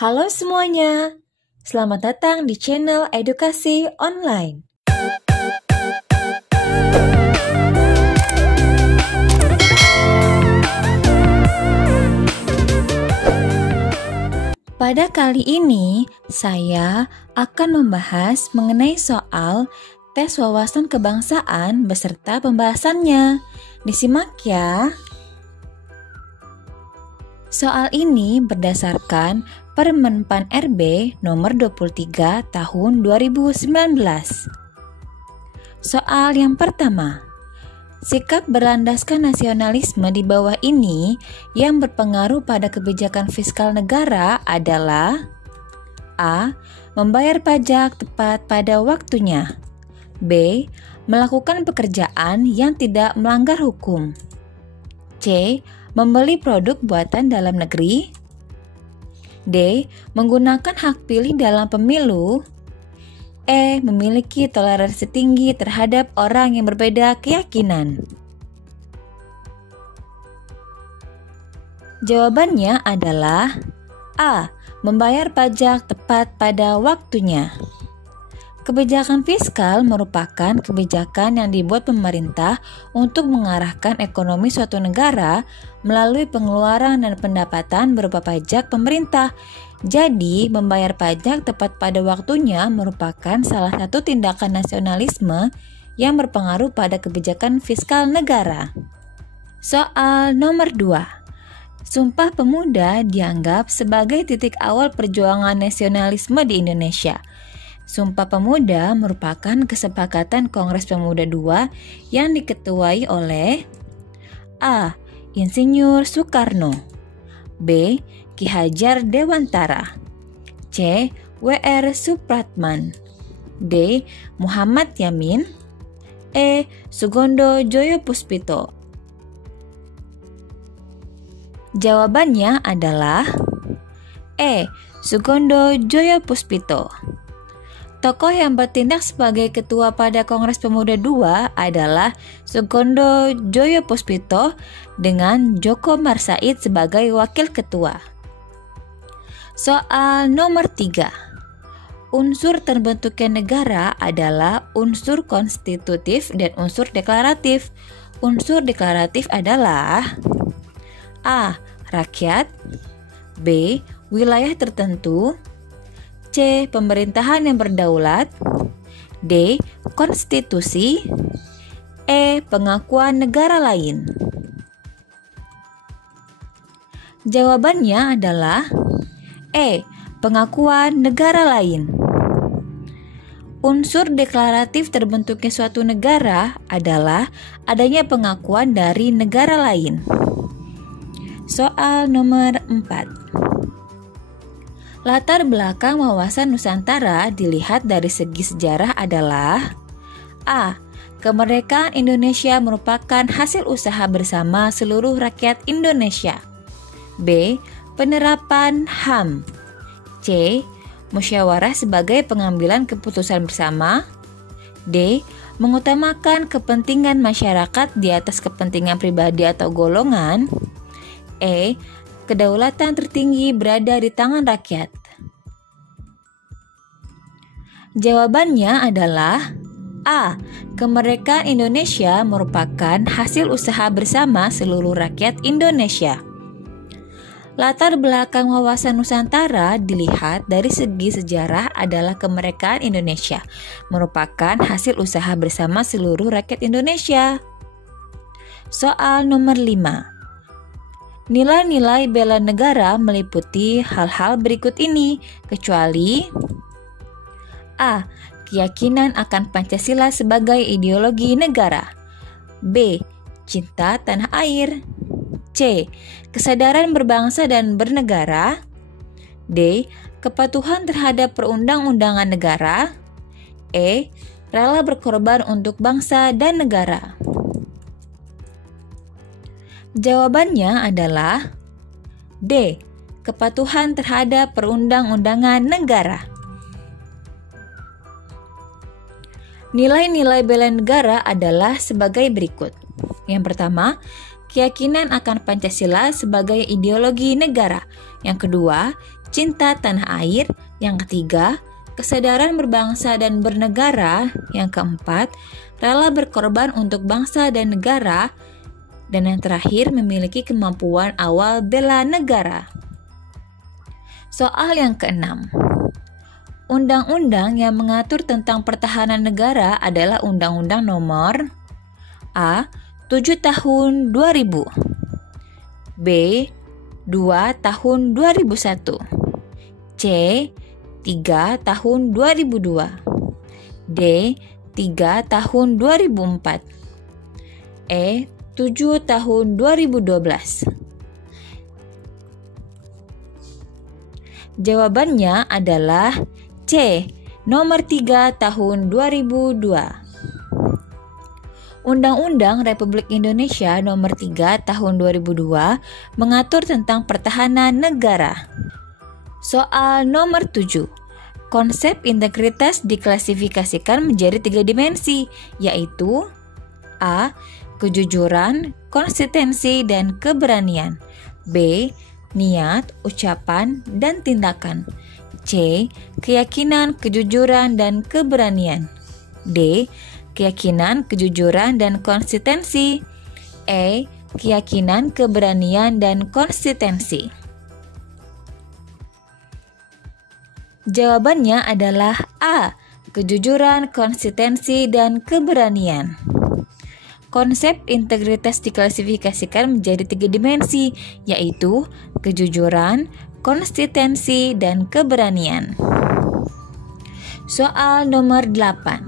Halo semuanya, selamat datang di channel Edukasi Online. Pada kali ini, saya akan membahas mengenai soal tes wawasan kebangsaan beserta pembahasannya. Disimak ya. Soal ini berdasarkan Permen PAN RB nomor 23 tahun 2019. Soal yang pertama. Sikap berlandaskan nasionalisme di bawah ini yang berpengaruh pada kebijakan fiskal negara adalah A. Membayar pajak tepat pada waktunya. B. Melakukan pekerjaan yang tidak melanggar hukum. C. Membeli produk buatan dalam negeri. D. Menggunakan hak pilih dalam pemilu. E. Memiliki toleransi tinggi terhadap orang yang berbeda keyakinan. Jawabannya adalah A. Membayar pajak tepat pada waktunya. Kebijakan fiskal merupakan kebijakan yang dibuat pemerintah untuk mengarahkan ekonomi suatu negara melalui pengeluaran dan pendapatan berupa pajak pemerintah. Jadi, membayar pajak tepat pada waktunya merupakan salah satu tindakan nasionalisme yang berpengaruh pada kebijakan fiskal negara. Soal nomor 2. Sumpah Pemuda dianggap sebagai titik awal perjuangan nasionalisme di Indonesia. Sumpah Pemuda merupakan kesepakatan Kongres Pemuda II yang diketuai oleh A. Insinyur Soekarno, B. Ki Hajar Dewantara, C. W.R. Supratman, D. Muhammad Yamin, E. Sugondo Joyopuspito. Jawabannya adalah E. Sugondo Joyopuspito. Tokoh yang bertindak sebagai ketua pada Kongres Pemuda II adalah Sugondo Joyopuspito dengan Djoko Marsaid sebagai wakil ketua. Soal nomor 3. Unsur terbentuknya negara adalah unsur konstitutif dan unsur deklaratif. Unsur deklaratif adalah A. Rakyat, B. Wilayah tertentu, C. Pemerintahan yang berdaulat, D. Konstitusi, E. Pengakuan negara lain. Jawabannya adalah E. Pengakuan negara lain. Unsur deklaratif terbentuknya suatu negara adalah adanya pengakuan dari negara lain. Soal nomor 4. Latar belakang wawasan Nusantara dilihat dari segi sejarah adalah A. Kemerdekaan Indonesia merupakan hasil usaha bersama seluruh rakyat Indonesia. B. Penerapan HAM. C. Musyawarah sebagai pengambilan keputusan bersama. D. Mengutamakan kepentingan masyarakat di atas kepentingan pribadi atau golongan. E. Kedaulatan tertinggi berada di tangan rakyat. Jawabannya adalah A. Kemerdekaan Indonesia merupakan hasil usaha bersama seluruh rakyat Indonesia. Latar belakang wawasan Nusantara dilihat dari segi sejarah adalah kemerdekaan Indonesia merupakan hasil usaha bersama seluruh rakyat Indonesia. Soal nomor 5. Nilai-nilai bela negara meliputi hal-hal berikut ini, kecuali A. Keyakinan akan Pancasila sebagai ideologi negara. B. Cinta tanah air. C. Kesadaran berbangsa dan bernegara. D. Kepatuhan terhadap perundang-undangan negara. E. Rela berkorban untuk bangsa dan negara. Jawabannya adalah D. Kepatuhan terhadap perundang-undangan negara. Nilai-nilai bela negara adalah sebagai berikut. Yang pertama, keyakinan akan Pancasila sebagai ideologi negara. Yang kedua, cinta tanah air. Yang ketiga, kesadaran berbangsa dan bernegara. Yang keempat, rela berkorban untuk bangsa dan negara. Dan yang terakhir, memiliki kemampuan awal bela negara. Soal yang keenam. Undang-undang yang mengatur tentang pertahanan negara adalah Undang-Undang Nomor A. 7 Tahun 2000, B. 2 Tahun 2001, C. 3 Tahun 2002, D. 3 Tahun 2004, E. 7 Tahun 2012. Jawabannya adalah C. Nomor 3 Tahun 2002. Undang-Undang Republik Indonesia Nomor 3 Tahun 2002 mengatur tentang pertahanan negara. Soal nomor 7. Konsep integritas diklasifikasikan menjadi 3 dimensi, yaitu A. Kejujuran, konsistensi, dan keberanian. B. Niat, ucapan, dan tindakan. C. Keyakinan, kejujuran, dan keberanian. D. Keyakinan, kejujuran, dan konsistensi. E. Keyakinan, keberanian, dan konsistensi. Jawabannya adalah A. Kejujuran, konsistensi, dan keberanian. Konsep integritas diklasifikasikan menjadi 3 dimensi, yaitu kejujuran, konsistensi, dan keberanian. Soal nomor 8.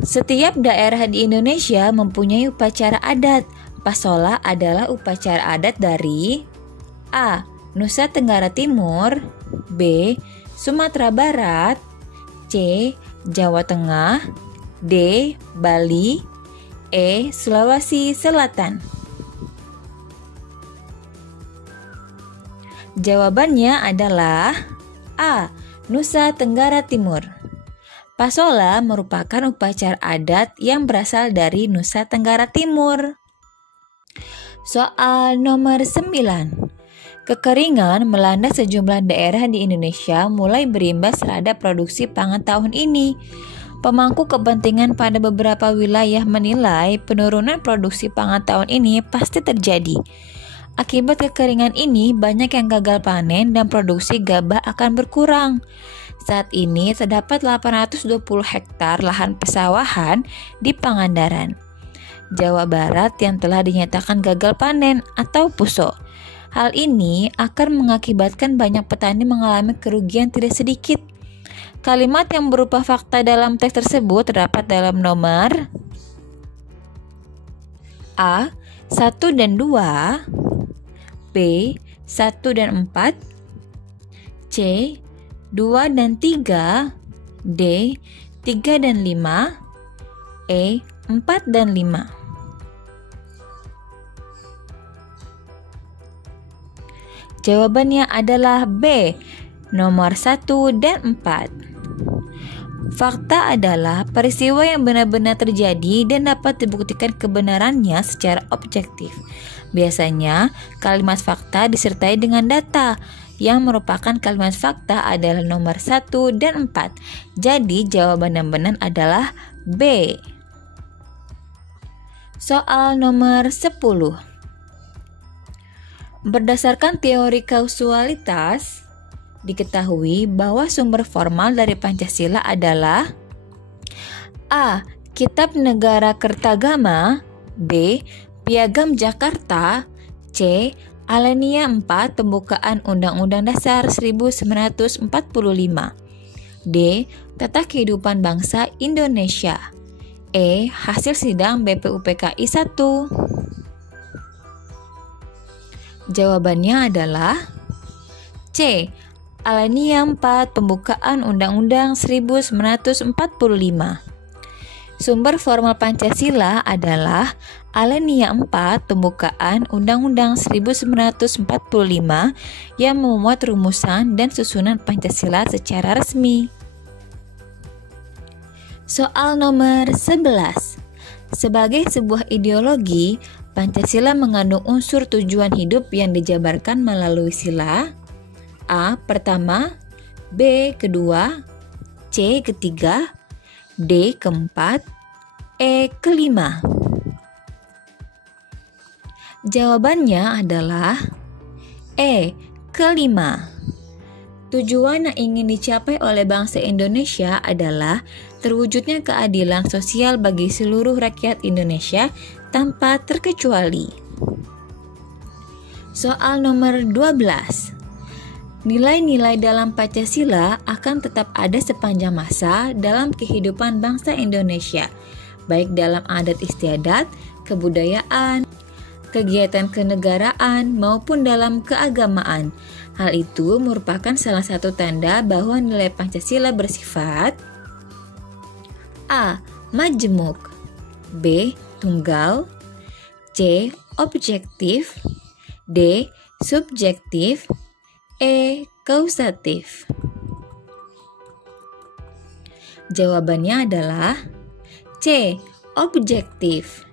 Setiap daerah di Indonesia mempunyai upacara adat. Pasola adalah upacara adat dari A. Nusa Tenggara Timur, B. Sumatera Barat, C. Jawa Tengah, D. Bali, E. Sulawesi Selatan. Jawabannya adalah A. Nusa Tenggara Timur. Pasola merupakan upacara adat yang berasal dari Nusa Tenggara Timur. Soal nomor 9. Kekeringan melanda sejumlah daerah di Indonesia mulai berimbas terhadap produksi pangan tahun ini. Pemangku kepentingan pada beberapa wilayah menilai penurunan produksi pangan tahun ini pasti terjadi. Akibat kekeringan ini, banyak yang gagal panen dan produksi gabah akan berkurang. Saat ini terdapat 820 hektar lahan pesawahan di Pangandaran, Jawa Barat yang telah dinyatakan gagal panen atau PUSO. Hal ini akan mengakibatkan banyak petani mengalami kerugian tidak sedikit. Kalimat yang berupa fakta dalam teks tersebut terdapat dalam nomor A. 1 dan 2, B. 1 dan 4, C. 2 dan 3, D. 3 dan 5, E. 4 dan 5. Jawabannya adalah B. Nomor 1 dan 4. Fakta adalah peristiwa yang benar-benar terjadi dan dapat dibuktikan kebenarannya secara objektif. Biasanya, kalimat fakta disertai dengan data. Yang merupakan kalimat fakta adalah nomor 1 dan 4. Jadi, jawaban yang benar adalah B. Soal nomor 10. Berdasarkan teori kausalitas, diketahui bahwa sumber formal dari Pancasila adalah A. Kitab Negara Kertagama, B. Piagam Jakarta, C. Alinea 4 Pembukaan Undang-Undang Dasar 1945, D. Tata Kehidupan Bangsa Indonesia, E. Hasil sidang BPUPKI 1. Jawabannya adalah C. Alinea 4 Pembukaan Undang-Undang 1945. Sumber formal Pancasila adalah Alinea 4 Pembukaan Undang-Undang 1945 yang memuat rumusan dan susunan Pancasila secara resmi. Soal nomor 11. Sebagai sebuah ideologi, Pancasila mengandung unsur tujuan hidup yang dijabarkan melalui sila A. Pertama, B. Kedua, C. Ketiga, D. Keempat, E. Kelima. Jawabannya adalah E. Kelima. Tujuan yang ingin dicapai oleh bangsa Indonesia adalah terwujudnya keadilan sosial bagi seluruh rakyat Indonesia tanpa terkecuali. Soal nomor 12. Nilai-nilai dalam Pancasila akan tetap ada sepanjang masa dalam kehidupan bangsa Indonesia, baik dalam adat istiadat, kebudayaan, kegiatan kenegaraan, maupun dalam keagamaan. Hal itu merupakan salah satu tanda bahwa nilai Pancasila bersifat A. Majemuk, B. Tunggal, C. Objektif, D. Subjektif, E. Kausatif. Jawabannya adalah C. Objektif.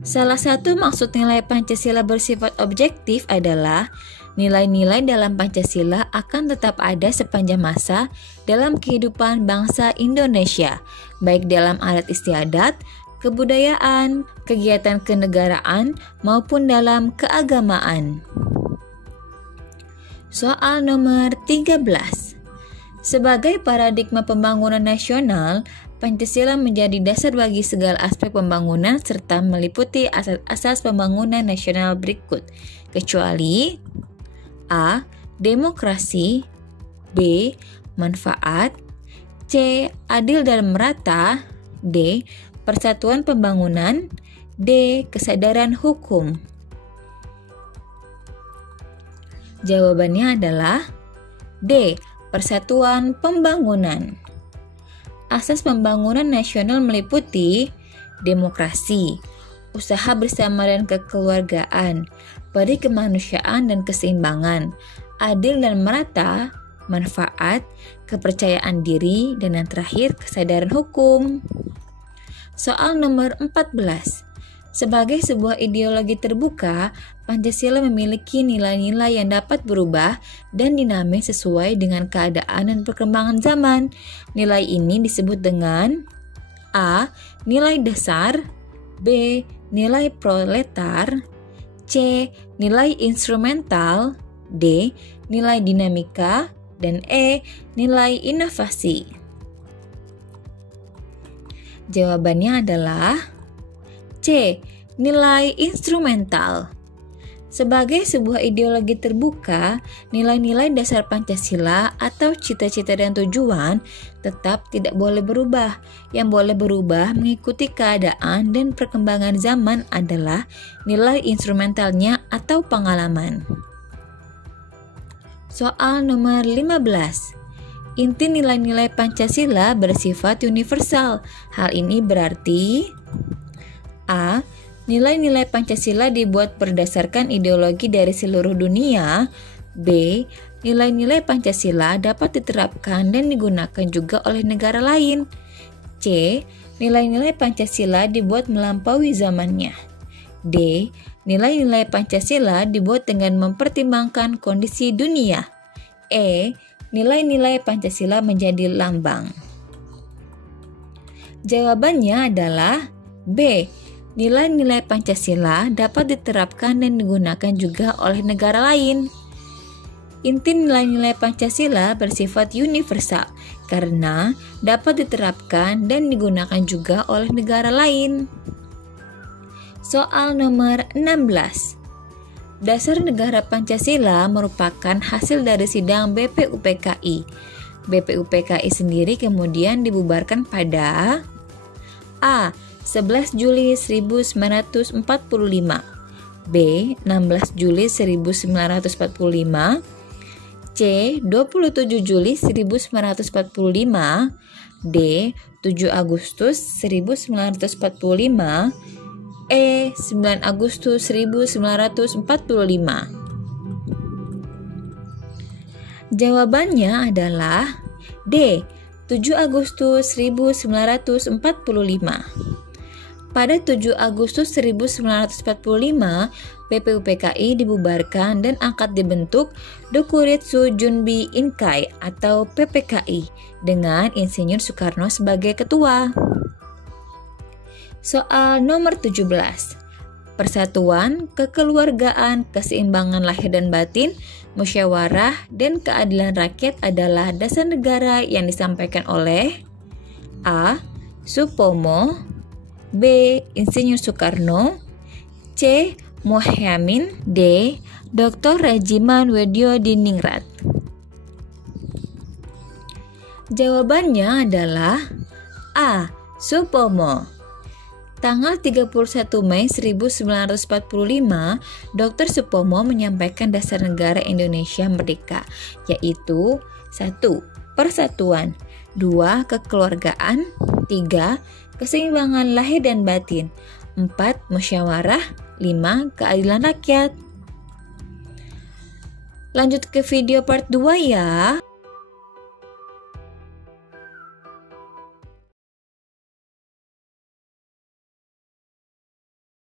Salah satu maksud nilai Pancasila bersifat objektif adalah nilai-nilai dalam Pancasila akan tetap ada sepanjang masa dalam kehidupan bangsa Indonesia, baik dalam adat istiadat, kebudayaan, kegiatan kenegaraan, maupun dalam keagamaan. Soal nomor 13. Sebagai paradigma pembangunan nasional, Pancasila menjadi dasar bagi segala aspek pembangunan serta meliputi asas-asas pembangunan nasional berikut, kecuali A. Demokrasi, B. Manfaat, C. Adil dan merata, D. Persatuan pembangunan, D. Kesadaran hukum. Jawabannya adalah D. Persatuan pembangunan. Asas pembangunan nasional meliputi demokrasi, usaha bersama dan kekeluargaan, peri kemanusiaan dan keseimbangan, adil dan merata, manfaat, kepercayaan diri, dan yang terakhir kesadaran hukum. Soal nomor 14. Sebagai sebuah ideologi terbuka, Pancasila memiliki nilai-nilai yang dapat berubah dan dinamis sesuai dengan keadaan dan perkembangan zaman. Nilai ini disebut dengan A. Nilai dasar, B. Nilai proletar, C. Nilai instrumental, D. Nilai dinamika, dan E. Nilai inovasi. Jawabannya adalah C. Nilai instrumental. Sebagai sebuah ideologi terbuka, nilai-nilai dasar Pancasila atau cita-cita dan tujuan tetap tidak boleh berubah. Yang boleh berubah mengikuti keadaan dan perkembangan zaman adalah nilai instrumentalnya atau pengalaman. Soal nomor 15. Inti nilai-nilai Pancasila bersifat universal. Hal ini berarti A. Nilai-nilai Pancasila dibuat berdasarkan ideologi dari seluruh dunia. B. Nilai-nilai Pancasila dapat diterapkan dan digunakan juga oleh negara lain. C. Nilai-nilai Pancasila dibuat melampaui zamannya. D. Nilai-nilai Pancasila dibuat dengan mempertimbangkan kondisi dunia. E. Nilai-nilai Pancasila menjadi lambang. Jawabannya adalah B. Nilai-nilai Pancasila dapat diterapkan dan digunakan juga oleh negara lain. Inti nilai-nilai Pancasila bersifat universal karena dapat diterapkan dan digunakan juga oleh negara lain. Soal nomor 16. Dasar Negara Pancasila merupakan hasil dari sidang BPUPKI. BPUPKI sendiri kemudian dibubarkan pada A. 11 Juli 1945, B. 16 Juli 1945, C. 27 Juli 1945, D. 7 Agustus 1945, E. 9 Agustus 1945. Jawabannya adalah D. 7 Agustus 1945. Pada 7 Agustus 1945, PPUPKI dibubarkan dan angkat dibentuk Dokuritsu Junbi Inkai atau PPKI dengan Insinyur Soekarno sebagai ketua. Soal nomor 17. Persatuan, kekeluargaan, keseimbangan lahir dan batin, musyawarah, dan keadilan rakyat adalah dasar negara yang disampaikan oleh A. Supomo, B. Insinyur Soekarno, C. Muhaimin, D. Dr. Rajiman Weddiodiningrat. Jawabannya adalah A. Supomo. Tanggal 31 Mei 1945, Dr. Supomo menyampaikan dasar negara Indonesia merdeka, yaitu 1. Persatuan, 2. Kekeluargaan, 3. Keseimbangan lahir dan batin, 4. Musyawarah, 5. Keadilan rakyat. Lanjut ke video part 2 ya.